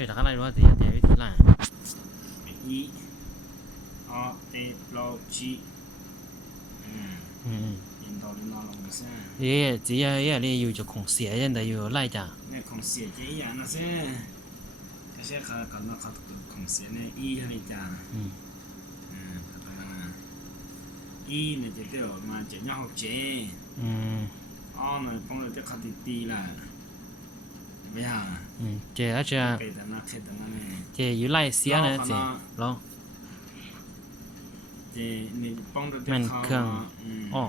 Thế là cái này nó thì theo cái thứ là i o t lo chi nhìn đầu lên nó là một sao thế chỉ là điอยู่จะของเสียยังแต่อยู่ไล่จ้ะ này không xỉa chứ ý nó sẽ cái sẽ khá còn nó khá không xỉa này y hay chả y này chỉ tiêu mà chỉ nhau học chế o này phong được cái khá tí là bây giờ chế á chế cái đó nó khét đó này chếอยู่ไล่เสียนะchếลอง chế này phong được cáiมัน khá เครื่องอ๋อ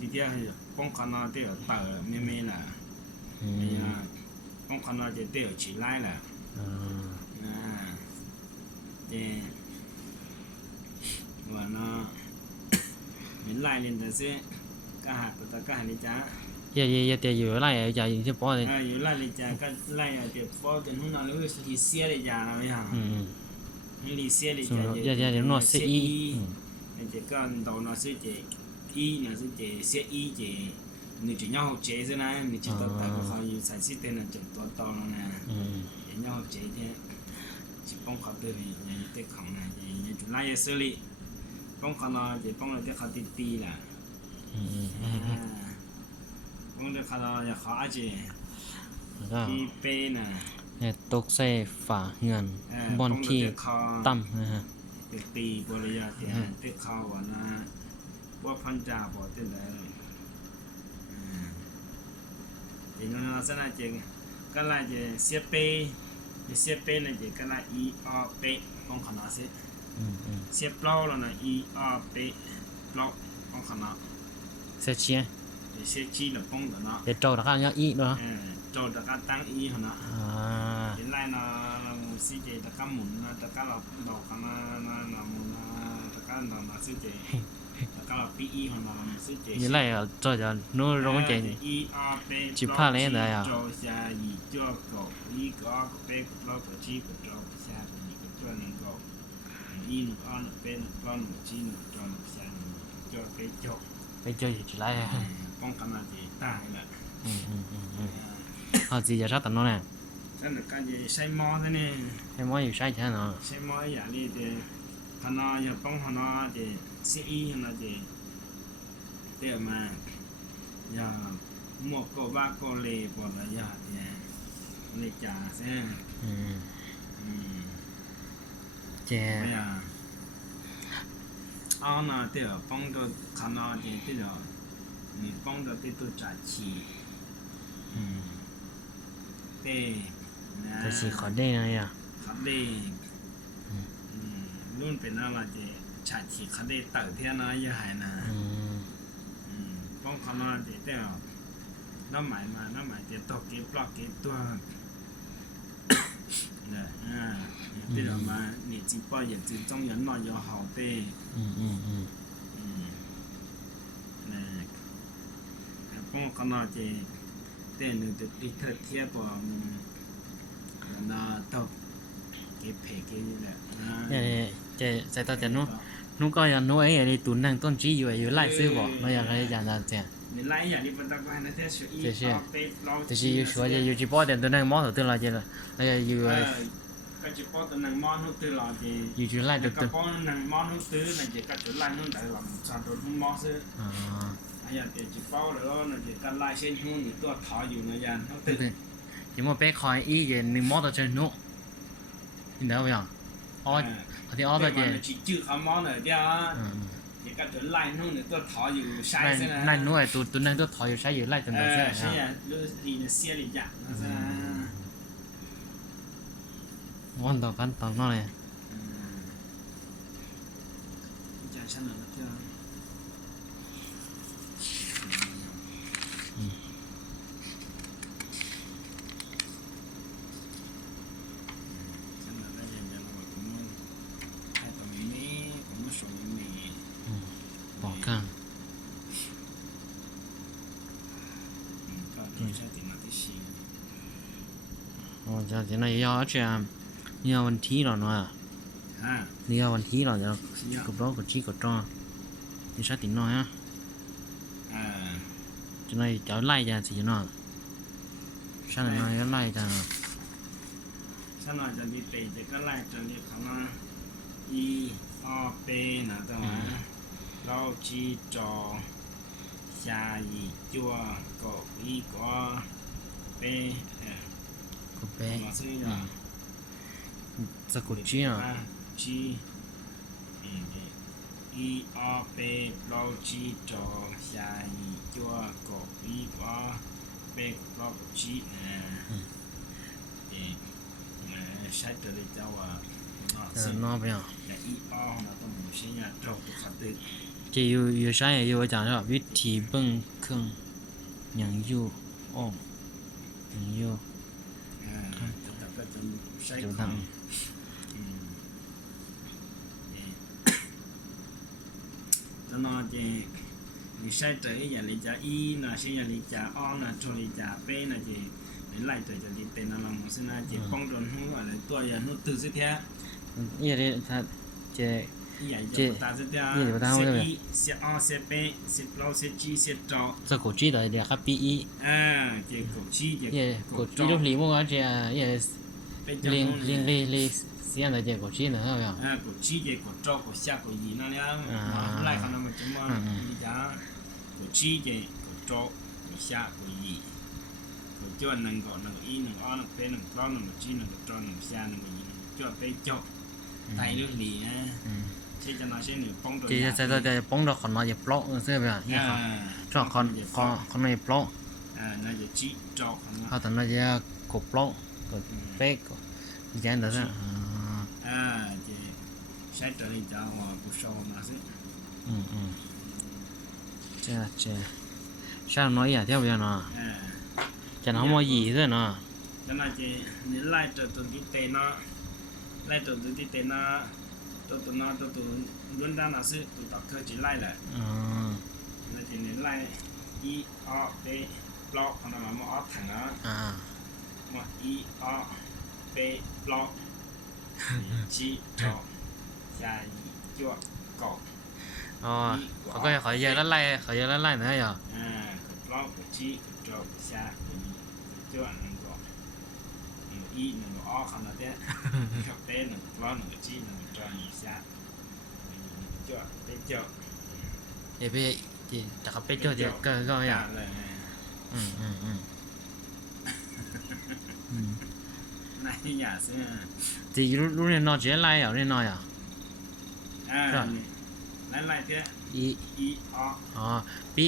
đi theo phong khá nó tiêu tờ mê mê là phong khá nó tiêu chỉ lại là chế và nó mình lại lên là sẽ cả hạt của ta cả hạt đi chả เย่แต่อยู่ไล่จะอยู่ที่ป้อเลย อยู่ไล่เลยจ้าก็ไล่เดี๋ยวพอจนหุ่นเราเลยสุดเสียเลยจ้าเราอย่างนี่ลีเสียเลยจ้าเดี๋ยวนอเสียอีเดี๋ยวก็ดอกนอเสียเจอีเนี่ยเสียเจเสียอีเจนี่จะย่อเจใช่ไหมนี่จะตัวแต่ก็เขาอยู่ใส่ซิเตนจะตัวโตแล้วนะย่อเจเนี่ยจะป้องเขาตัวนี้อย่างนี้เตะของนะอย่างจุไล่เสียเลยป้องเขาเนาะจะป้องเราเตะเขาตีแหละป้องเตะเขาเราอย่าเขาอาเจที่เป็นน่ะเนี่ยตกใส่ฝาเงินบอลที่ต่ำนะฮะตีบริยาเตียเตะเข้าวันนะว่าพันจ่าบอกเต้นได้เดี๋ยวเราจะน่าจะก็ไล่จะเสียเป้น่ะจะก็ไล่อีออเป้ของขนาดเสียเปล่าแล้วนะอีออเป้เปล่าของขนาดเสียเชียเสียชีแล้วป้องแต่เนาะเดี๋ยวโจทย์การยังอีเนาะโจตะการตั้งอีขนาดเห็นไล่เนาะซีเจตะการหมุนนะตะการเราดอกขนาดหมุนนะตะการดอกนะซีเจตะการเราปีอีขนาดซีเจnhư này là cho cho nó rong chạy chỉ pha lấy này à cho xa gì cho cậu ý có bé lo của chi của cho xa của gì của cho nên cậu ý nó con bên con của chi nó cho nó xa cho cái cho bây giờ chỉ lấy con cầm là gì ta là gì giờ sao tận nó nè cho nên cái gì xây mò thế này em mới sai thế nào xây mò vậy đi thì thằng nó giờ bông nó thì sẽ ý nó thì để mà giờ một cô ba cô lì bỏ là giờ thì lì trả sẽ chè bây giờ ao nào thì ở bông đồ khăn nào thì thì rồi mình bông đồ thì tôi trả chi thì cái gì khó đây này à khó đây luôn phải nói là thì trả chi khó đây tự thiên nó như vậy nè bông khăn nào thì thì nó mãi thì tổ cái block cái tua bây giờ mà你只包也只中人嘛有好的bông khăn nào thì tên được được đi thật thiệp của nó tập cái phê cái như vậy chè sai tao chè nó coi là nó ấy đi tụi năng tôn tríอยู่ไล่ซื้อบ่เราอยากได้อย่างนั้นchè你来呀你不大概那天说一就是有说就有几包点都能摸头对了，就是那个有cái chỉ có từ năng món nó từ là thì有就来的cái có năng món nó từ là chỉ cái chỗ lại nó đại làm sao rồi không món chứ ai thì chỉ bao rồi nó chỉ cái lại trên hông thì tôi tháoอยู่นะยันnó từ chỉ một bé khỏi ý về nên mót ở trên nút nhìn thấy không nhở thì ó rồi chỉ chữ không món này đi chỉ cái chỗ lại nó thì tôi tháoอยู่ใช้ใช่ไหม lại nuôi tụi năng tôi tháoอยู่ใช้อยู่ไล่จนได้ใช่ไหม ใช่รู้ดีนะเสียเลยจ้ะนะ วันต่อกันต่อนั่นเลย จะฉันเหรอเจ้าฉันเหรอได้ยังจะรู้ว่าผมให้ตัวนี้ผมมาส่งนี้ บอกกัน ก็ที่ใช้ติดมาที่ชี giờ thế này do chuyện nhiều vấn thi rồi nó nhiều vấn thi rồi giờ cục đó của chi của cho thì sao tính nói á cho này cháu lại ra thì nó sao lại nói lại ra ฉันว่าจะดีเตะจะก็ไล่จะเรียกเขามาอีออเปนะตัวเราจีจอชาอีจัวก็อีก็เปก็เป มาซื้ออ่ะ สะกดจีอ่ะ จีอีออเปเราจีจอชาอีจัวก็อีก็เปเราจีใช้ตัวเจ้าว่าน้องไปอ่ะ อีออนะต้องใช้ยาจอกขัดตึก这有啥也有讲了，为体本坑，养幼哦，养幼，แต่ก็จะใช้ 就 ของ 当แล้วนอนเจมีใช้ตัวอย่างลิจ่าอีนะใช้อย่างลิจ่าอ้อนะชลิจ่าเป้นะเจไล่ตัวจะลิเตนะลองซึ่งนะเจป้องโดนหัวอะไรตัวอย่างนู้ตื่นสิแท้也得他这ใหญ่จะตาสิแท้เสียอ้อเสียเป้เสียเราเสียจีเสียจอ这个记得的还比一，เจกบชีเจ也个记录里面啊这也零现在这个记得好像，กบชีเจกบจอกบเสียกบยีนั่นเนี่ยไล่เขาเราจะมาลิจ่ากบชีเจกบจอกบเสียกบยีกบจวนหนึ่งก่อนหนึ่งอีหนึ่งอ้อหนึ่งเป้หนึ่งปล้องหนึ่งจีหนึ่งจอหนึ่งเสียหนึ่งยีจวดเป้จอกไตเรื่องดีนะใช่จะน้อยใช่หนึ่งป้องตัว 这帮着可能也不老，是不是？也好，这可能也不老，น่าจะจีจอกนะ 他等那些个不老个白个，以前都是เจใช้ตัวนี้จะว่าผู้ชมนะสิ这像那也对不对呢？这那么意思呢？จะน่าจะนี่ไล่ตัวที่เตนะไล่ตัวที่เตนะตัวน้าตัวรุ่นด้านน่ะสิตัวตักเคยจีไล่แหละน่าจะนี่ไล่อีออเปบล็อกขนาดมันออถังนะมาอีออเปบล็อกจีจอกชาจั่วกอกเขาก็เขาเยอะแล้วไล่นะอย่าบล็อกจีจอกชาจั่วนั่นก็อีนั่นก็ออขนาดเนี้ยเป้หนึ่งบล็อกหนึ่งจีหนึ่งจอกหนึ่งชาจั่วเป้จั่วเดี๋ยวไปแต่เขาไปเจอเดี๋ยวก็อย่านายอย่าซื้อที่รู้เนี่ยนอนเจ๊ไล่เหรอเนี่ยนอนอ่ะไล่เตี้ยอีอ๋อปี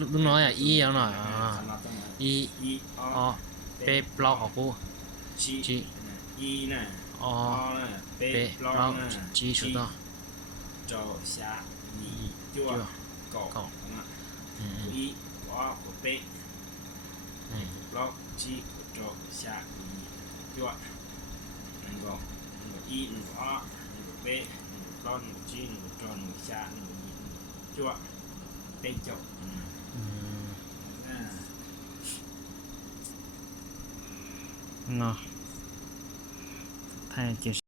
ลูกน้อยอ่ะอีเอาหน่อยอีอ๋อเป๊ะบล็อกของกูจีอีน่ะอ๋อเป๊ะบล็อกจีสุดต่อโจชาอีจั่วกอกอีก็เป๊ะบล็อกจีโจชาอีจั่วนั่นก็อีนั่นก็เป๊ะบล็อกจีนั่นก็โจนั่นก็ชานั่นก็จั่วเป๊ะจบเนาะ太解释